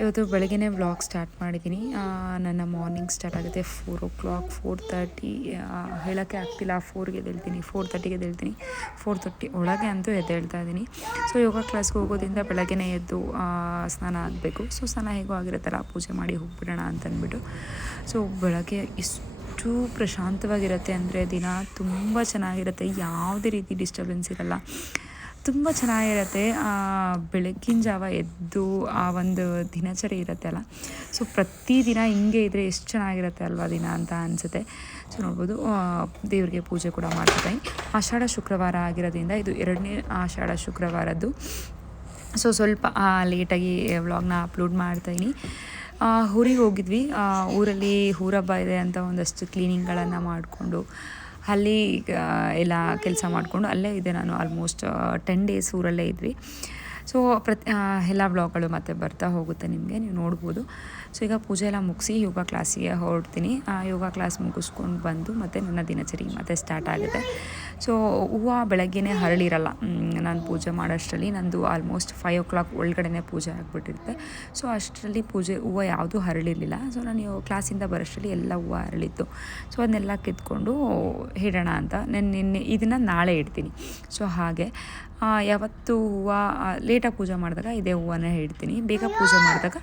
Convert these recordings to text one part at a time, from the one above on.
ಇವತ್ತು ಬೆಳಗ್ಗೆ vlog start ಮಾಡಿದ್ದೀನಿ. ನನ್ನ ಮಾರ್ನಿಂಗ್ ಸ್ಟಾರ್ಟ್ ಆಗುತ್ತೆ 4 o'clock, 4:30 ಹೇಳೋಕ್ಕೆ ಆಗ್ತಿಲ್ಲ. 4ಗೆ ಎದ್ದೇಳ್ತೀನಿ, 4:30ಗೆ ಎದ್ದೇಳ್ತೀನಿ, 4:30 ಒಳಗೆ ಅಂತೂ ಎದ್ದೇಳ್ತಾ ಇದ್ದೀನಿ. ಸೊ ಯೋಗ ಕ್ಲಾಸ್ಗೆ ಹೋಗೋದ್ರಿಂದ ಬೆಳಗ್ಗೆ ಎದ್ದು ಸ್ನಾನ ಆಗಬೇಕು. ಸೊ ಸ್ನಾನ ಹೇಗೋ ಆಗಿರುತ್ತಲ್ಲ, ಪೂಜೆ ಮಾಡಿ ಹೋಗ್ಬಿಡೋಣ ಅಂತಂದ್ಬಿಟ್ಟು. ಸೊ ಬೆಳಗ್ಗೆ ಎಷ್ಟು ಪ್ರಶಾಂತವಾಗಿರುತ್ತೆ ಅಂದರೆ ದಿನ ತುಂಬ ಚೆನ್ನಾಗಿರುತ್ತೆ. ಯಾವುದೇ ರೀತಿ ಡಿಸ್ಟರ್ಬೆನ್ಸ್ ಇರಲ್ಲ, ತುಂಬ ಚೆನ್ನಾಗಿರುತ್ತೆ. ಬೆಳಗ್ಗಿನ ಜಾವ ಎದ್ದು ಆ ಒಂದು ದಿನಚರಿ ಇರುತ್ತೆ ಅಲ್ಲ, ಸೊ ಪ್ರತಿದಿನ ಹಿಂಗೆ ಇದ್ದರೆ ಎಷ್ಟು ಚೆನ್ನಾಗಿರುತ್ತೆ ಅಲ್ವಾ ದಿನ ಅಂತ ಅನಿಸುತ್ತೆ. ಸೊ ನೋಡ್ಬೋದು, ದೇವರಿಗೆ ಪೂಜೆ ಕೂಡ ಮಾಡ್ತಿದ್ದೀನಿ. ಆಷಾಢ ಶುಕ್ರವಾರ ಆಗಿರೋದ್ರಿಂದ ಇದು 2ನೇ ಆಷಾಢ ಶುಕ್ರವಾರದ್ದು. ಸೊ ಸ್ವಲ್ಪ ಲೇಟಾಗಿ ವ್ಲಾಗ್ನ ಅಪ್ಲೋಡ್ ಮಾಡ್ತಾಯಿದ್ದೀನಿ. ಊರಿಗೆ ಹೋಗಿದ್ವಿ. ಊರಲ್ಲಿ ಊರಬ್ಬ ಇದೆ ಅಂತ ಒಂದಷ್ಟು ಕ್ಲೀನಿಂಗ್ಗಳನ್ನು ಮಾಡಿಕೊಂಡು ಅಲ್ಲಿ ಎಲ್ಲ ಕೆಲಸ ಮಾಡಿಕೊಂಡು ಅಲ್ಲೇ ಇದೆ. ನಾನು ಆಲ್ಮೋಸ್ಟ್ 10 days ಊರಲ್ಲೇ ಇದ್ವಿ. ಸೊ ಎಲ್ಲ ಬ್ಲಾಗ್ಗಳು ಮತ್ತೆ ಬರ್ತಾ ಹೋಗುತ್ತೆ, ನಿಮಗೆ ನೀವು ನೋಡ್ಬೋದು. ಸೊ ಈಗ ಪೂಜೆ ಎಲ್ಲ ಮುಗಿಸಿ ಯೋಗ ಕ್ಲಾಸಿಗೆ ಹೊರಡ್ತೀನಿ. ಯೋಗ ಕ್ಲಾಸ್ ಮುಗಿಸ್ಕೊಂಡು ಬಂದು ಮತ್ತು ನನ್ನ ದಿನಚರಿ ಮತ್ತೆ ಸ್ಟಾರ್ಟ್ ಆಗುತ್ತೆ. ಸೊ ಹೂವು ಬೆಳಗ್ಗೆನೇ ಹರಳಿರಲ್ಲ. ನಾನು ಪೂಜೆ ಮಾಡೋಷ್ಟರಲ್ಲಿ ನಂದು ಆಲ್ಮೋಸ್ಟ್ 5 o'clock ಒಳಗಡೆ ಪೂಜೆ ಆಗಿಬಿಟ್ಟಿರುತ್ತೆ. ಸೊ ಅಷ್ಟರಲ್ಲಿ ಹೂವು ಯಾವುದೂ ಹರಳಿರಲಿಲ್ಲ. ಸೊ ನಾನು ಕ್ಲಾಸಿಂದ ಬರೋಷ್ಟರಲ್ಲಿ ಎಲ್ಲ ಹೂವು ಹರಳಿತ್ತು. ಸೊ ಅದನ್ನೆಲ್ಲ ಕಿತ್ಕೊಂಡು ಇಡೋಣ ಅಂತ ನಿನ್ನೆ ಇದನ್ನು ನಾಳೆ ಇಡ್ತೀನಿ. ಸೊ ಹಾಗೆ ಯಾವತ್ತು ಹೂವು ಲೇಟಾಗಿ ಪೂಜೆ ಮಾಡಿದಾಗ ಇದೇ ಹೂವನ್ನೇ ಇಡ್ತೀನಿ. ಬೇಗ ಪೂಜೆ ಮಾಡಿದಾಗ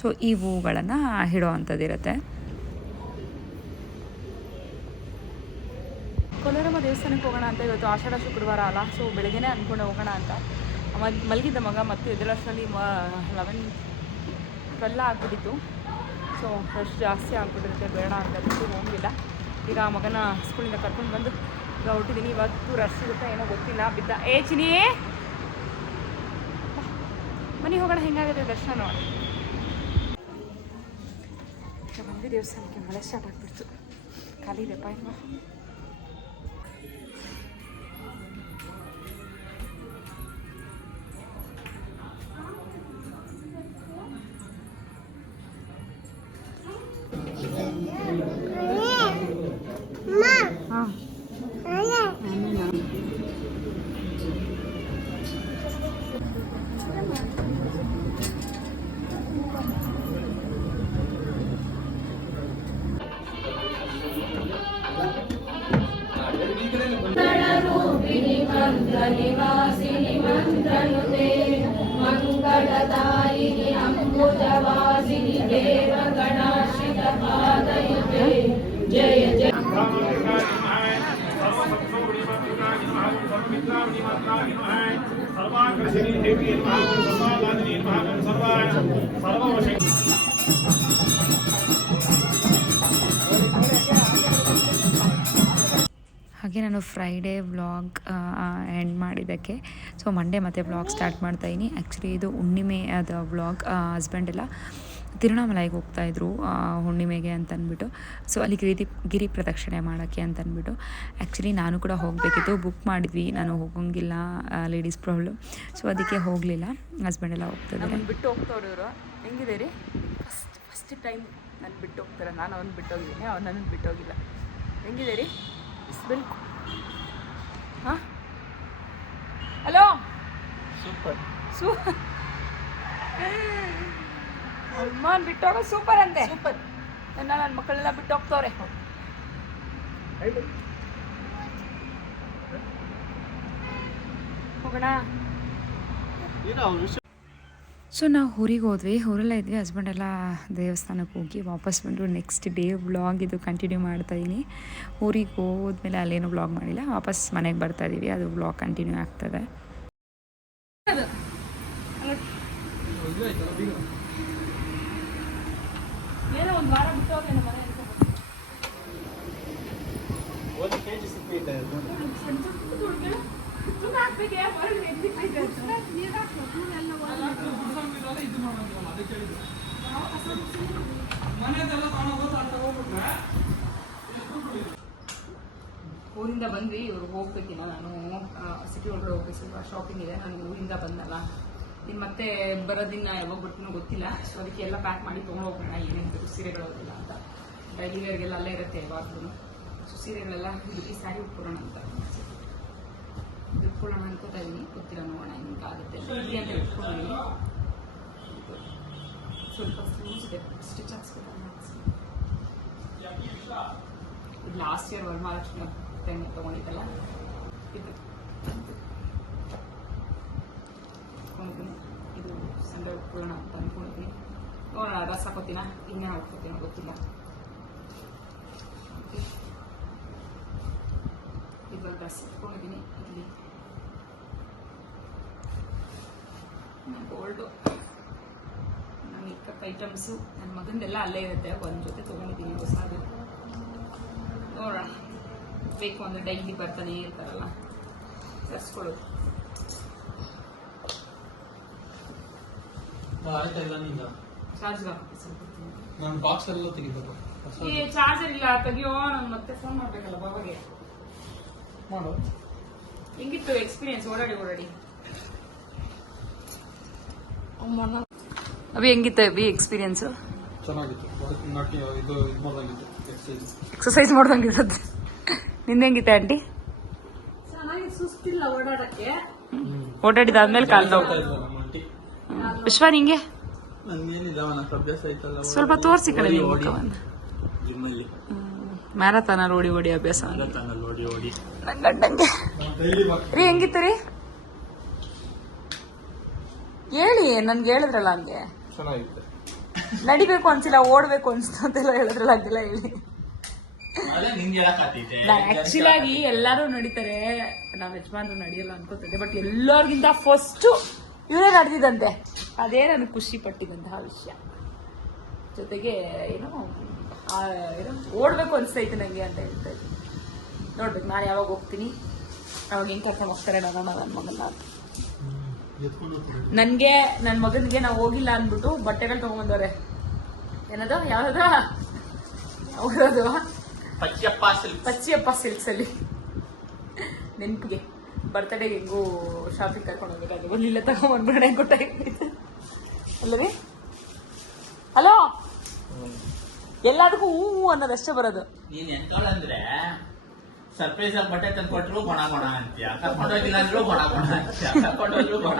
ಸೊ ಈ ಹೂವುಗಳನ್ನು ಇಡೋ ಅಂಥದ್ದಿರುತ್ತೆ. ಕೋಲಾರಮ್ಮ ದೇವಸ್ಥಾನಕ್ಕೆ ಹೋಗೋಣ ಅಂತ ಇವತ್ತು ಆಷಾಢ ಶುಕ್ರವಾರ ಅಲ್ಲ. ಸೊ ಬೆಳಗ್ಗೆನೇ ಅಂದ್ಕೊಂಡು ಹೋಗೋಣ ಅಂತ ಮಲಗಿದ್ದ ಮಗ ಮತ್ತು ಎದ್ದೇಳೋಷ್ಟರಲ್ಲಿ 11-12 ಆಗಿಬಿಟ್ಟಿತ್ತು. ಸೊ ರಶ್ ಜಾಸ್ತಿ ಆಗಿಬಿಟ್ಟಿರುತ್ತೆ, ಬೇಡ ಅಂತ ಬಿಟ್ಟು ಹೋಗಿಲ್ಲ. ಈಗ ಮಗನ ಸ್ಕೂಲಿಂದ ಕರ್ಕೊಂಡು ಬಂದು ಈಗ ಹೊಟ್ಟಿದ್ದೀನಿ. ಇವತ್ತು ರಶ್ ಇರುತ್ತೆ ಏನೋ ಗೊತ್ತಿಲ್ಲ. ಬಿದ್ದ ಚಿನಿ ಮನೆಗೆ ಹೋಗೋಣ, ಹೆಂಗಾಗುತ್ತೆ ದರ್ಶನ ನೋಡಿ. ಬಂದು ದೇವಸ್ಥಾನಕ್ಕೆ ಮಳೆ ಸ್ಟಾರ್ಟ್ ಆಗಿಬಿಡ್ತು. ಖಾಲಿ ಇದೆಪ್ಪ ಇನ್ನು. ಹಾಂ निवासिनि मन्त्रनुते मङ्गलदायिनि अम्बुजवासिनि देवगणाश्रितपादयुते जय जय ಹಾಗೆ ನಾನು ಫ್ರೈಡೇ ವ್ಲಾಗ್ ಎಂಡ್ ಮಾಡಿದ್ದಕ್ಕೆ ಸೊ ಮಂಡೇ ಮತ್ತೆ ವ್ಲಾಗ್ ಸ್ಟಾರ್ಟ್ ಮಾಡ್ತಾಯಿದ್ದೀನಿ. ಆ್ಯಕ್ಚುಲಿ ಇದು ಹುಣ್ಣಿಮೆ ಅದು ವ್ಲಾಗ್. ಹಸ್ಬೆಂಡ್ ಎಲ್ಲ ತಿರುವಣ್ಣಾಮಲೈಗೆ ಹೋಗ್ತಾಯಿದ್ರು ಹುಣ್ಣಿಮೆಗೆ ಅಂತಂದ್ಬಿಟ್ಟು. ಸೊ ಅಲ್ಲಿ ಗಿರಿ ಪ್ರದಕ್ಷಿಣೆ ಮಾಡೋಕ್ಕೆ ಅಂತಂದ್ಬಿಟ್ಟು. ಆ್ಯಕ್ಚುಲಿ ನಾನು ಕೂಡ ಹೋಗಬೇಕಿತ್ತು, ಬುಕ್ ಮಾಡಿದ್ವಿ. ನಾನು ಹೋಗೋಂಗಿಲ್ಲ, ಲೇಡೀಸ್ ಪ್ರಾಬ್ಲಮ್. ಸೊ ಅದಕ್ಕೆ ಹೋಗಲಿಲ್ಲ. ಹಸ್ಬೆಂಡ್ ಎಲ್ಲ ಹೋಗ್ತಿದ್ದಾರೆ. ಬಿಟ್ಟು ಹೋಗ್ತವ್ರು ಇವರು. ಹೆಂಗಿದೆ ರೀ? ಫಸ್ಟ್ ಟೈಮ್ ನಾನು ಬಿಟ್ಟು ಹೋಗ್ತಾರೆ. ನಾನು ಅವ್ನು ಬಿಟ್ಟೋಗಿದ್ದೀನಿ, ಅವ್ನು ನನ್ನ ಬಿಟ್ಟೋಗಿಲ್ಲ. ಹೆಂಗಿದೆ ರೀ? ಬಿಲ್ ಹಾಂ ಹಲೋ ಸೂಪರ್ ಅಮ್ಮ ಬಿಟ್ಟೋಗ ಸೂಪರ್ ಅಂದೆ. ಸೂಪರ್ ನನ್ನ ಮಕ್ಕಳೆಲ್ಲ ಬಿಟ್ಟು ಹೋಗ್ತವ್ರೆ. ಹೋಗೋಣ. ಸೊ ನಾವು ಊರಿಗೆ ಹೋದ್ವಿ, ಊರೆಲ್ಲ ಇದ್ವಿ. ಹಸ್ಬೆಂಡ್ ಎಲ್ಲ ದೇವಸ್ಥಾನಕ್ಕೆ ಹೋಗಿ ವಾಪಸ್ ಬಂದು ನೆಕ್ಸ್ಟ್ ಡೇ ವ್ಲಾಗ್ ಇದು ಕಂಟಿನ್ಯೂ ಮಾಡ್ತಾಯಿದ್ದೀನಿ. ಊರಿಗೆ ಹೋದ್ಮೇಲೆ ಅಲ್ಲೇನು ವ್ಲಾಗ್ ಮಾಡಿಲ್ಲ, ವಾಪಸ್ ಮನೆಗೆ ಬರ್ತಾಯಿದ್ದೀವಿ. ಅದು ವ್ಲಾಗ್ ಕಂಟಿನ್ಯೂ ಆಗ್ತದೆ. ಒಂದು ವಾರ ಬಿಟ್ಟು ಊರಿಂದ ಬಂದ್ವಿ. ಇವ್ರು ಹೋಗ್ಬೇಕಿನ್ನ, ನಾನು ಸಿಟಿ ಒಳಗಡೆ ಹೋಗ್ಬೇಕು, ಸ್ವಲ್ಪ ಶಾಪಿಂಗ್ ಇದೆ. ನಾನು ಊರಿಂದ ಬಂದಲ್ಲ, ಇನ್ನು ಮತ್ತೆ ಬರೋದಿನ್ನ ಯಾವಾಗ ಬಿಡ್ತೀನೋ ಗೊತ್ತಿಲ್ಲ. ಸೊ ಅದಕ್ಕೆ ಎಲ್ಲ ಪ್ಯಾಕ್ ಮಾಡಿ ತೊಗೊಂಡೋಗೋಣ, ಏನೇನು ಬೇಕು ಸೀರೆಗಳಲ್ಲ ಅಂತ. ಡೈಲಿ ವೇರ್ಗೆಲ್ಲ ಅಲ್ಲೇ ಇರುತ್ತೆ ಯಾವಾಗಲೂ. ಸೊ ಸೀರೆಗಳೆಲ್ಲ ಈ ಸ್ಯಾರಿ ಉಟ್ಕೊಳ್ಳೋಣ ಅಂತ ಇಟ್ಕೊಳ್ಳೋಣ ಅನ್ಕೋತಾ ಇದ್ದೀನಿ. ಗೊತ್ತಿಲ್ಲ, ನೋಡೋಣ ಹೆಂಗಾಗುತ್ತೆ. ಅಂತ ಇಟ್ಕೊಂಡಿದ್ದೀನಿ. ಸ್ವಲ್ಪ ಲೂಸ್ ಇದೆ, ಸ್ಟಿಚ್ ಹಾಕ್ಸ್ಬೇಕು. ಇದು ಲಾಸ್ಟ್ ಇಯರ್ ವರಮಹಾಲಕ್ಷ್ಮಿ ಟೈಮ್ ತೊಗೊಂಡಿದ್ದಲ್ಲ ಇದು ಇಟ್ಕೊಂಡಿದ್ದೀನಿ. ಇದು ಸಂಡೆ ಉಟ್ಕೊಳ್ಳೋಣ ಅಂತ ಅಂದ್ಕೊಂಡಿದ್ದೀನಿ. ನೋಡೋಣ ಡ್ರೆಸ್ ಹಾಕೋತೀನ ಇನ್ನೇನು ಉಟ್ಕೋತೀನೋ ಗೊತ್ತಿಲ್ಲ. ಇವಾಗ ಡ್ರೆಸ್ ಇಟ್ಕೊಂಡಿದ್ದೀನಿ. ಇಲ್ಲಿ ಗೋಲ್ಡು ನನ್ನ ಮೇಕಪ್ ಐಟಮ್ಸು ನನ್ನ ಮಗಂದೆಲ್ಲ ಅಲ್ಲೇ ಇರುತ್ತೆ. ಒಂದು ಜೊತೆ ತೊಗೊಂಡಿದ್ದೀನಿ ಹೊಸದು. ನೋಡೋಣ, ಬೇಕು ಅಂದರೆ ಡೈಲಿ ಬರ್ತಾನೆ ಇರ್ತಾರಲ್ಲ ತರಿಸ್ಕೊಳ್ಳೋದು. ಚಾರ್ಜ್ ನಾನು ಬಾಕ್ಸ್ ಎಲ್ಲ ತೆಗಿಬೇಕು. ಈ ಚಾರ್ಜರ್ ಇಲ್ಲ, ತೆಗಿಯೋ. ನಾನು ಮತ್ತೆ ಫೋನ್ ಮಾಡಬೇಕಲ್ಲ ಬಾಬಾಗೆ. ಮಾಡು. ಹೆಂಗಿತ್ತು ಎಕ್ಸ್ಪೀರಿಯನ್ಸ್ ಓಡಾಡಿ? ಅವಿ ಹೆಂಗಿತ್ತು ಅವಿ ಎಕ್ಸ್ಪೀರಿಯನ್ಸ್? ಚೆನ್ನಾಗಿತ್ತು. ಇದು ಮಾಡ್ದಂಗಿತ್ತು, ಎಕ್ಸಸೈಸ್ ಮಾಡ್ದಂಗಿರೋದು. ನಿಂದ ಹೆಂಗಿತ್ತು ಆಂಟಿ? ಚೆನ್ನಾಗಿ ಸುಸ್ತಿಲ್ಲ ಓಡಾಡಕ್ಕೆ. ಓಡಾಡಿದಾದ್ಮೇಲೆ ಕಾಲ್ ನೋವು. ವಿಶ್ವ ನಿಂಗೆ ನನ್ಗೇನಿಲ್ಲ, ಅಭ್ಯಾಸ ಐತಲ್ಲ. ಸ್ವಲ್ಪ ತೋರಿಸಿ ಕಡೆ ಜಿಮ್ಮಲ್ಲಿ ಮ್ಯಾರಥಾನ ಓಡಿ ಅಭ್ಯಾಸ. ಓಡಿ ನನ್ ಗಂಡಂಗೆ ರೀ ಹೆಂಗಿತ್ತು ರೀ? ಹೇಳಿ, ನನ್ಗೆ ಹೇಳಿದ್ರಲ್ಲ ಹಂಗೆ. ಚೆನ್ನಾಗಿತ್ತು. ನಡಿಬೇಕು ಅನ್ಸಿಲ್ಲ, ಓಡ್ಬೇಕು ಅನ್ಸ್ತಂತೆಲ್ಲ ಹೇಳಿದ್ರಲ್ಲ ಹಂಗೆಲ್ಲ ಹೇಳಿ. ಆಕ್ಚುಲ್ ಆಗಿ ಎಲ್ಲಾರು ನಡೀತಾರೆ, ನಾವ್ ಯಜಮಾನ್ರು ನಡೆಯಲ್ಲ ಅನ್ಕೋತಿದ್ದೆ. ಬಟ್ ಎಲ್ಲರಿಗಿಂತ ಫಸ್ಟ್ ಇವರೇ ನಡೆದಿದಂತೆ. ಅದೇ ನನಗೆ ಖುಷಿ ಪಟ್ಟಿದಂತಹ ವಿಷಯ. ಜೊತೆಗೆ ಏನೋ ಓಡ್ಬೇಕು ಅನ್ಸ್ತೈತೆ ನಂಗೆ ಅಂತ ಹೇಳ್ತಾ ಇದ್ದೆ. ನೋಡ್ಬೇಕು ನಾನು ಯಾವಾಗ ಹೋಗ್ತೀನಿ, ಅವಾಗ ಹೆಂಗ್ ಕರ್ಕೊಂಡು ಹೋಗ್ತಾರೆ ನನ್ನ ಮಗನ್ನ ಅಂತ. ನನ್ಗೆ ನನ್ನ ಮಗನಿಗೆ ನಾವು ಹೋಗಿಲ್ಲ ಅಂದ್ಬಿಟ್ಟು ಬಟ್ಟೆಗಳು ತಗೊಂಡ್ಬಂದವ್ರೆ. ಏನದು ಯಾವ್ದು ಅವ್ರದು ಪಚ್ಚಿಯಪ್ಪ ಸಿಲ್ಕ್ಸ್ ಅಲ್ಲಿ ನೆನ್ಪಿಗೆ ಬರ್ತಡೇಗೆ ಹೆಂಗೂ ಶಾಪಿಂಗ್ ಕರ್ಕೊಂಡು ಹೋಗ್ಬೇಕು. ಒಂದಿಲ್ಲ ತಗೊಂಡ್ಬಂದ್ಬಿಡೋಣ ಕೊಟ್ಟಾಗಿತ್ತು ಅಲ್ಲರಿ. ಹಲೋ, ಎಲ್ಲದಕ್ಕೂ ಹೂ ಅನ್ನೋದಷ್ಟೇ ಬರೋದು. ನೀನ್ ಎಂತೋಳಂದ್ರೆ ಸರ್ಪ್ರೈಸ್ ಆಗಿ ಬಟ್ಟೆ ತಂದು ಕೊಟ್ಟರು ಗೊಣ ಅಂತೀಯ, ಕರ್ಕೊಂಡೋಗಿಲ್ಲ ಅಂದ್ರೂ ಗೊಣ ಅಂತೀಯ, ಕರ್ಕೊಂಡೋದ್ರು ಗೊಣ.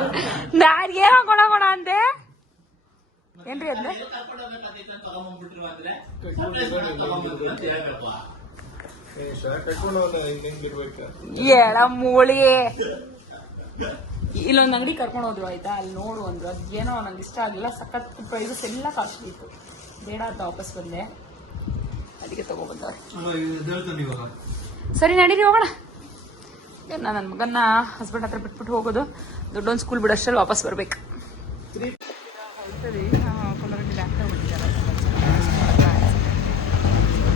ನಾನೇನೋ ಗೊಣ ಅಂದೆ ಏನ್ರಿ ಅದ್ನ ಕರ್ಕೊಂಡೋಗ್ಬೇಕಾದ್ರೆ ತಗೊಂಡ್ಬಂದ್ಬಿಟ್ರು ಅಂದ್ರೆ ತಗೊಂಡ್ಬಂದ್ರು ಅಂತ ಹೇಳಬೇಕು. ಹೇಳ ಮೂಳಿ. ಇಲ್ಲೊಂದು ಅಂಗಡಿ ಕರ್ಕೊಂಡು ಹೋದ್ರು ಆಯ್ತಾ, ಅಲ್ಲಿ ನೋಡು ಅಂದ್ರು. ಅದೇನೋ ನಂಗೆ ಇಷ್ಟ ಆಗಿಲ್ಲ, ಸಖತ್ ಪ್ರೈಸಸ್ ಎಲ್ಲ ಕಾಸ್ಟ್ಲಿ ಇತ್ತು. ಬೇಡ ಅಂತ ವಾಪಸ್ ಬಂದೆ, ಅದಕ್ಕೆ ತಗೊಬಂದವ್ರೆ. ಸರಿ ನಡೀರಿ ಹೋಗೋಣ. ನಾನು ನನ್ನ ಮಗನ್ನ ಹಸ್ಬೆಂಡ್ ಹತ್ರ ಬಿಟ್ಬಿಟ್ಟು ಹೋಗೋದು. ದೊಡ್ಡೊಂದು ಸ್ಕೂಲ್ ಬಿಡೋಷ್ಟರಲ್ಲಿ ವಾಪಸ್ ಬರ್ಬೇಕು.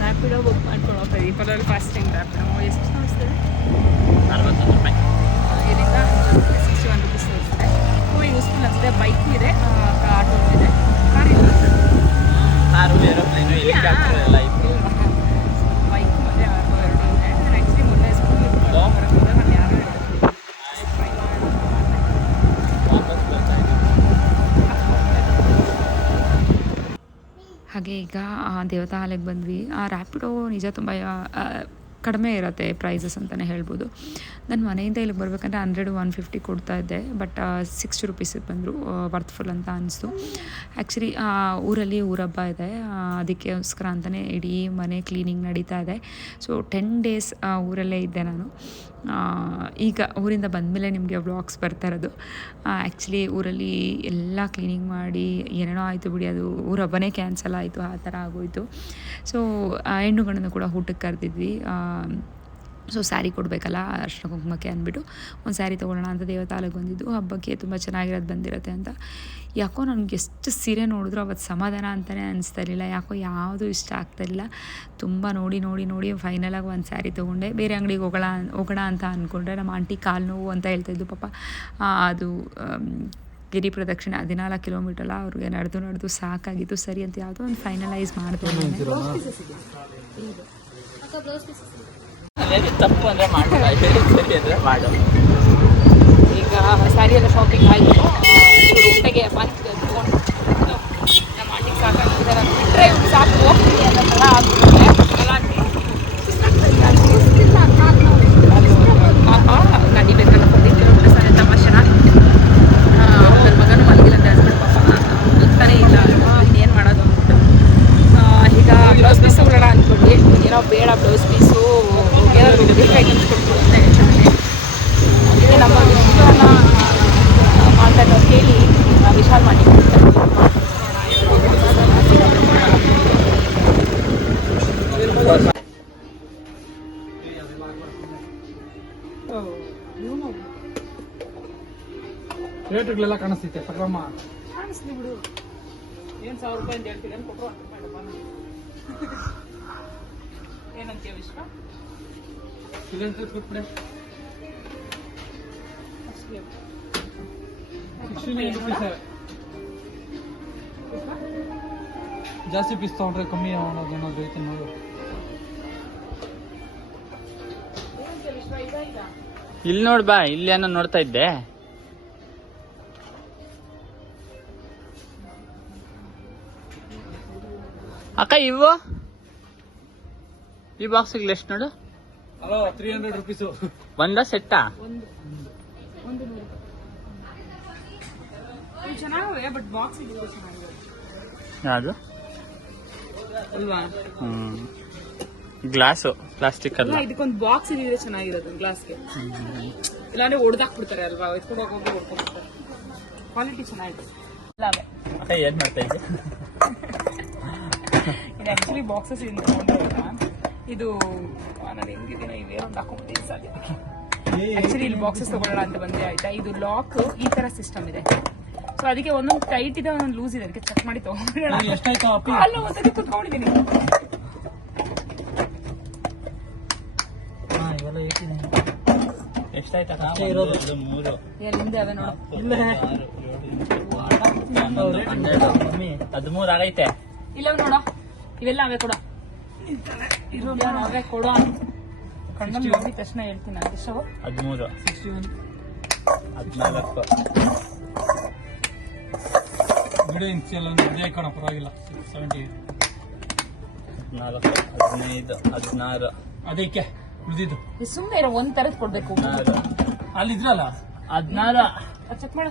ರ್ಯಾಪಿಡೋ ಬುಕ್ ಮಾಡ್ಕೊಂಡು ಹೋಗ್ತೀವಿ. ಕೊಲ್ಲೂರು ಫಾಸ್ಟಿಂಗ್ ರ್ಯಾಪ್ ಎಷ್ಟು ತೋರಿಸ್ತದೆ? 61 ರೂಪಾಯಿ. ಇದರಿಂದ 61 ರುಪೀಸ್ ತೋರಿಸ್ತಾರೆ. ತುಂಬ ಯೂಸ್ಫುಲ್ ಅನಿಸುತ್ತೆ. ಬೈಕ್ ಇದೆ, ಆಟೋ ಇದೆ, ಕಾರ್ ಇಲ್ಲ. ಕಾರು, ಏರೋಪ್ಲೇನು, ಹೆಲಿಕಾಪ್ಟರ್ ಎಲ್ಲ ಇತ್ತು. ಬೈಕ್ ಮತ್ತು ಆಟೋ ಎರಡು ಇದೆ. ನಾನು ಆ್ಯಕ್ಚುಲಿ ಮೊನ್ನೆ ಸ್ಕೂಲ್ ಬರೋದಾಗ ನಾನು ಯಾರು ವಾಪಸ್ ಬರ್ತಾ ಇದ್ದೀವಿ. ಹಾಗೆ ಈಗ ದೇವತಾ ಹಾಲೆಗೆ ಬಂದ್ವಿ. ಆ ರ್ಯಾಪಿಡೋ ನಿಜ ತುಂಬ ಕಡಿಮೆ ಇರುತ್ತೆ ಪ್ರೈಸಸ್ ಅಂತಲೇ ಹೇಳ್ಬೋದು. ನನ್ನ ಮನೆಯಿಂದ ಇಲ್ಲಿಗೆ ಬರಬೇಕಂದ್ರೆ 100-150 ಕೊಡ್ತಾ ಇದ್ದೆ. ಬಟ್ 60 ರುಪೀಸಿಗೆ ಬಂದರು. ವರ್ತ್ಫುಲ್ ಅಂತ ಅನಿಸ್ತು. ಆ್ಯಕ್ಚುಲಿ ಊರಲ್ಲಿ ಊರಬ್ಬ ಇದೆ, ಅದಕ್ಕೋಸ್ಕರ ಅಂತಲೇ ಇಡೀ ಮನೆ ಕ್ಲೀನಿಂಗ್ ನಡೀತಾ ಇದೆ. ಸೊ 10 days ಊರಲ್ಲೇ ಇದ್ದೆ ನಾನು. ಈಗ ಊರಿಂದ ಬಂದಮೇಲೆ ನಿಮಗೆ ವ್ಲಾಗ್ಸ್ ಬರ್ತಾ ಇರೋದು. ಆ್ಯಕ್ಚುಲಿ ಊರಲ್ಲಿ ಎಲ್ಲ ಕ್ಲೀನಿಂಗ್ ಮಾಡಿ ಏನೇನೋ ಆಯಿತು ಬಿಡಿ, ಅದು ಊರಬ್ಬನೇ ಕ್ಯಾನ್ಸಲ್ ಆಯಿತು, ಆ ಥರ ಆಗೋಯಿತು. ಸೊ ಹೆಣ್ಣು ಗಂಡನ್ನು ಕೂಡ ಊಟಕ್ಕೆ ಕರೆದಿದ್ವಿ. ಸೊ ಸ್ಯಾರಿ ಕೊಡಬೇಕಲ್ಲ ಅರ್ಶಿನ ಕುಂಕುಮಕ್ಕೆ ಅಂದ್ಬಿಟ್ಟು ಒಂದು ಸ್ಯಾರಿ ತೊಗೊಳ್ಳೋಣ ಅಂತ ದೇವತಾಲೆಗೆ ಬಂದಿದ್ದು. ಹಬ್ಬಕ್ಕೆ ತುಂಬ ಚೆನ್ನಾಗಿರೋದು ಬಂದಿರುತ್ತೆ ಅಂತ. ಯಾಕೋ ನನಗೆ ಎಷ್ಟು ಸೀರೆ ನೋಡಿದ್ರು ಅವತ್ತು ಸಮಾಧಾನ ಅಂತಲೇ ಅನಿಸ್ತಾ ಇರಲಿಲ್ಲ. ಯಾಕೋ ಯಾವುದೂ ಇಷ್ಟ ಆಗ್ತಾಯಿಲ್ಲ. ತುಂಬ ನೋಡಿ ಫೈನಲಾಗಿ ಒಂದು ಸ್ಯಾರಿ ತೊಗೊಂಡೆ. ಬೇರೆ ಅಂಗಡಿಗೆ ಹೋಗೋಣ ಅಂತ ಅಂದ್ಕೊಂಡ್ರೆ ನಮ್ಮ ಆಂಟಿ ಕಾಲು ನೋವು ಅಂತ ಹೇಳ್ತಾಯಿದ್ದು. ಪಾಪ ಅದು ಗಿರಿ ಪ್ರದಕ್ಷಿಣೆ 14 ಕಿಲೋಮೀಟರ್ ಅವ್ರಿಗೆ ನಡೆದು ಸಾಕಾಗಿತ್ತು. ಸರಿ ಅಂತ ಯಾವುದೋ ಒಂದು ಫೈನಲೈಸ್ ಮಾಡಿದೆ. ಅದೇ ತಪ್ಪು ಅಂದರೆ ಮಾಡಲ್ಲ, ಸರಿ ಅಂದರೆ ಮಾಡು. ಈಗ ಸ್ಯಾರಿ ಎಲ್ಲ ಶಾಪಿಂಗ್ ಆಯಿತು. ಇವರು ಊಟಗೆ ಪಾನಿಪುರಿ ತೊಗೊಂಡು ನಮ್ಮ ಆಂಟಿಗೆ ಸಾಕಾಗ್ತಿದೆ. ನಾನು ಬಿಟ್ಟರೆ ಇವ್ರು ಸಾಕು ಹೋಗ್ತೀನಿ ಅನ್ನೋ ಥರ ಆಗ್ಬಿಟ್ಟಿದೆ. ನಡಿಬೇಕಲ್ಲ 14 ಕಿಲೋಮೀಟರ್ಸ್ ಅನ್ನೋ ತಮಾಷೆನ. ನನ್ನ ಮಗನೂ ಮಲಗಿಲ್ಲ ಅಂತ ಹಸ್ಬೆಂಡ್ ಪಾಪ ಗೊತ್ತಾನೇ ಇಲ್ಲ. ಲೆಟರ್ಗಳೆಲ್ಲ ಕಾಣಿಸ್ತೈತೆ ತಗೊಮ್ಮ. ಕಾಣಿಸ್ಲಿ ಬಿಡು. ಏನ್ 1000 ರೂಪಾಯಿ ಅಂತ ಹೇಳ್ತೀನಿ ಅಂತ ಕೊಟ್ಟರು 10 ರೂಪಾಯಿ ಏನಂತೀಯ ವಿಶ್ವ? ಇಲ್ಲಂತ ಕೊಟ್ಬಿಡೆ. 69 rupees. ಜಾಸ್ತಿ ಪೀಸ್ ತಗೊಂಡ್ರೆ ಕಮ್ಮಿ ಅನ್ನೋದು ಏನಾದ್ರು ಐತೆ ನೋಡು. ಇಲ್ಲಿ ನೋಡ್ ಬಾ, ಇಲ್ಲಿ ಏನೋ ನೋಡ್ತಾ ಇದ್ದೆ. ಅಕ್ಕ ಇವು ಈ ಬಾಕ್ಸಿಗೆ ಎಷ್ಟು ನೋಡು? Hello 300 rupees. ಒಂದ ಸೆಟ್ಟಾ? ಒಂದು ಚೆನ್ನಾಗವೆ, ಬಟ್ ಬಾಕ್ಸ್ ಇದೆ ಚೆನ್ನಾಗಿದೆ ಯಾವುದು? ಅಲ್ವಾ? ಗ್ಲಾಸು, ಪ್ಲಾಸ್ಟಿಕ್ ಅಲ್ಲ. ಇದಕ್ಕೊಂದು ಬಾಕ್ಸ್ ಇದ್ರೆ ಚೆನ್ನಾಗಿರೋದು ಗ್ಲಾಸ್ಗೆ. ಇಲ್ಲಾಂದ್ರೆ ಹೊಡೆದಾಕ್ಬಿಡ್ತಾರೆ ಅಲ್ವಾ, ಎತ್ಕೊಂಡು ಹೋಗಿ ಹೊಡ್ಕೊಂಡ್ಬಿಡ್ತಾರೆ. ಕ್ವಾಲಿಟಿ ಚೆನ್ನಾಗಿದೆ. ಅಕ್ಕ ಏನ್ ಮಾಡ್ತಾ ಇದ್ದೆ? ಇದು ಆಕ್ಚುಲಿ ಬಾಕ್ಸಸ್ ಇದು ಇದು ನಾನು ಹೆಂಗಿದ್ದೀನೋ ಇವೇ ಒಂದು ಹಾಕೊಂಡ್ಬಿಟ್ಟಿದ್ದೀನಿ ಸಾಧ್ಯ. ಆಕ್ಚುಲಿ ಇಲ್ಲಿ ಬಾಕ್ಸಸ್ ತಗೊಳ್ಳೋಣ ಅಂತ ಬಂದೆ ಆಯ್ತಾ. ಇದು ಲಾಕ್ ಈ ತರ ಸಿಸ್ಟಮ್ ಇದೆ. ಸೊ ಅದಕ್ಕೆ ಒಂದೊಂದು ಟೈಟ್ ಇದೆ, ಒಂದೊಂದು ಲೂಸ್ ಇದೆ. ಅದಕ್ಕೆ ಚೆಕ್ ಮಾಡಿ ತಗೊಂಡ್ಬಿಡೋಣ. ಎಷ್ಟಾಯ್ತು ಅಪ್ಪಿ? ಅಲ್ಲ ಒಂದಕ್ಕೆ ಕುತ್ಕೊಂಡಿದ್ದೀನಿ. ಇವೆಲ್ಲ 89. ಎಷ್ಟಾಯ್ತಾ? ಇರೋದು. 3 ಎಲ್ಲಿಂದ ಅವೆ ನೋಡು. 13 ಆಗೈತೆ. ಇಲ್ಲ ನೋಡ, ಇವೆಲ್ಲ ಅವೇ ಕೊಡ. ಅವೇ ಕೊಡ ಕಣ್ಣಲ್ಲಿ ನೋಡಿದ ತಕ್ಷಣ ಹೇಳ್ತೀನಿ ನಾನು. ಎಷ್ಟು? 13, 61. 14. ವಿಡಿಯೋ ಇನ್ಸಿಯಲ್ ಅದೇ ಕಣ, ಪರವಾಗಿಲ್ಲ. 78. 14, 15, 16. ಅದಕ್ಕೆ ಉಳಿದಿದ್ದು ಸುಮ್ಮನೆ ಇರೋ ಒಂದ್ ತರದ್ ಕೊಡ್ಬೇಕು. ಅಲ್ಲಿದ್ರಲ್ಲ 16. ಚೆಕ್ ಮಾಡು.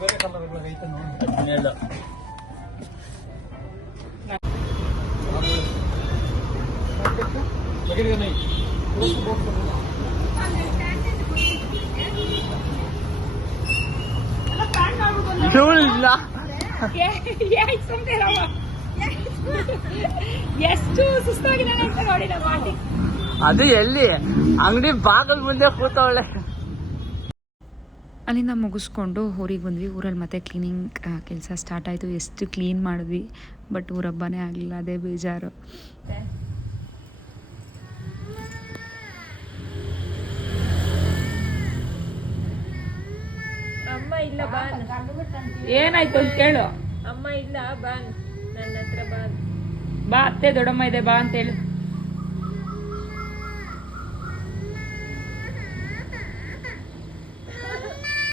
ಬೇರೆ ಕಲರ್ ಐತೆ ನೋಡಿ. 17. लगेगा नहीं. ಇಲ್ಲ ಎಷ್ಟು ಸುಸ್ತಾಗಿದೆ ಅಂತ ನೋಡಿ ನಮ್ಮ ಆಂಟಿ. ಅದು ಎಲ್ಲಿ ಅಂಗಡಿ ಬಾಗಲ್ ಮುಂದೆ ಕೂತವಳೆ. ಅಲ್ಲಿಂದ ಮುಗಿಸ್ಕೊಂಡು ಊರಿಗೆ ಬಂದ್ವಿ. ಊರಲ್ಲಿ ಮತ್ತೆ ಕ್ಲೀನಿಂಗ್ ಕೆಲಸ ಸ್ಟಾರ್ಟ್ ಆಯಿತು. ಎಷ್ಟು ಕ್ಲೀನ್ ಮಾಡಿದ್ವಿ, ಬಟ್ ಊರ ಹಬ್ಬನೇ ಆಗಲಿಲ್ಲ, ಅದೇ ಬೇಜಾರು. ಅಮ್ಮ ಇಲ್ಲ ಬಾನ್. ಏನಾಯ್ತು ಅಂತ ಕೇಳು. ಅಮ್ಮ ಇಲ್ಲ ಬಾನ್, ನನ್ನ ಹತ್ರ ಬಾನ್. ಬಾ ಅತ್ತೆ ದೊಡ್ಡಮ್ಮ ಇದೆ ಬಾ ಅಂತ ಹೇಳು.